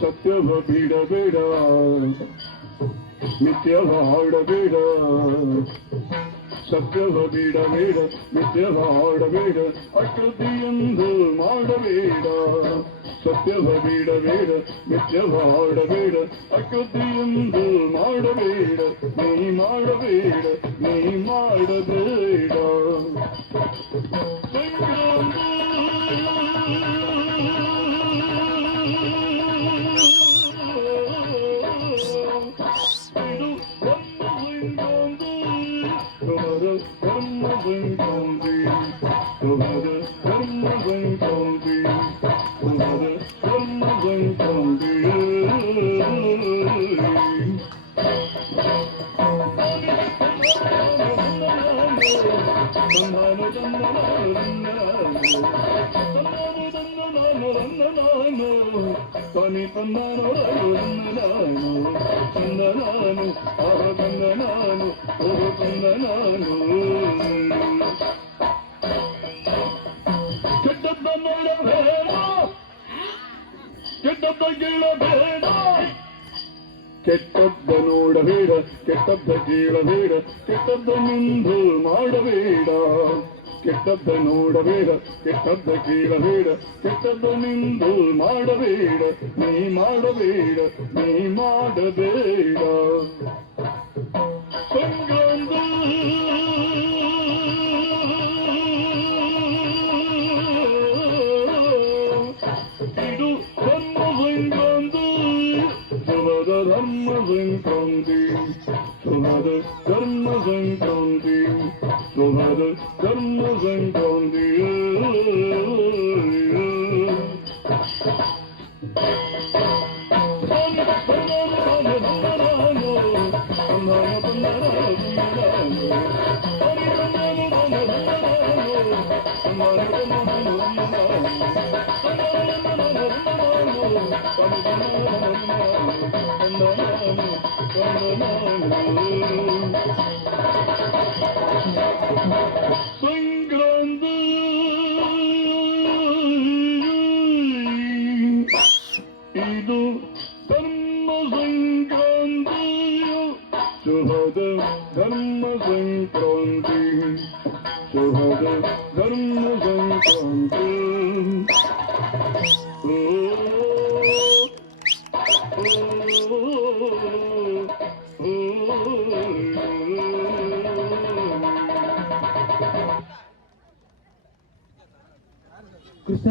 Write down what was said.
ಸತ್ಯವ ಬಿಡಬೇಡ, ಮಿಥ್ಯವ ಹಾಡಬೇಡ. ಸತ್ಯವ ಬಿಡಬೇಡ, ಮಿಥ್ಯವ ಹಾಡಬೇಡ, ಅಕೃತಿಯೆಂದು ಮಾಡಬೇಡ. ಸತ್ಯವ ಬಿಡಬೇಡ, ಮಿಥ್ಯವ ಹಾಡಬೇಡ, ಅಕೃತಿಯೆಂದು ಮಾಡಬೇಡ. ನೀ ಮಾಡಬೇಡ, ನೀ ಮಾಡಬೇಡ. ಕೆಟ್ಟದ್ದ ನೋಡಬೇಡ, ಕೆಟ್ಟದ್ದ ಕೇಳಬೇಡ, ಕೆಟ್ಟದ್ದ ನಿಂದು ಮಾಡಬೇಡ. ಕೆಟ್ಟದ್ದ ನೋಡಬೇಡ, ಕೆಟ್ಟದ್ದ ಕೇಳಬೇಡ, ಕೆಟ್ಟದ್ದ ನಿಂದು ಮಾಡಬೇಡ. ನೀ ಮಾಡಬೇಡ, ನೀ ಮಾಡಬೇಡ. ಸಂಗಂದು ಇದು ಧರ್ಮ ಸಂಕ್ರಾಂತಿ, ಶುಭದ ಧರ್ಮ ಸಂಕ್ರಾಂತಿ, ಶುಭದ ಧರ್ಮ ಸಂಕ್ರಾಂತಿ, ಶುಭದ ಧರ್ಮ ಸಂಕ್ರಾಂತಿ. ಸಂಕ್ರಾಂತಿ ಇದು ಧರ್ಮ ಸಂಕ್ರಾಂತಿ, ಶುಭದ ಧರ್ಮ ಸಂಕ್ರಾಂತಿ, ಶುಭದ ಧರ್ಮ ಸಂಕ್ರಾಂತಿ. ಓ ಕೃಷ್ಣ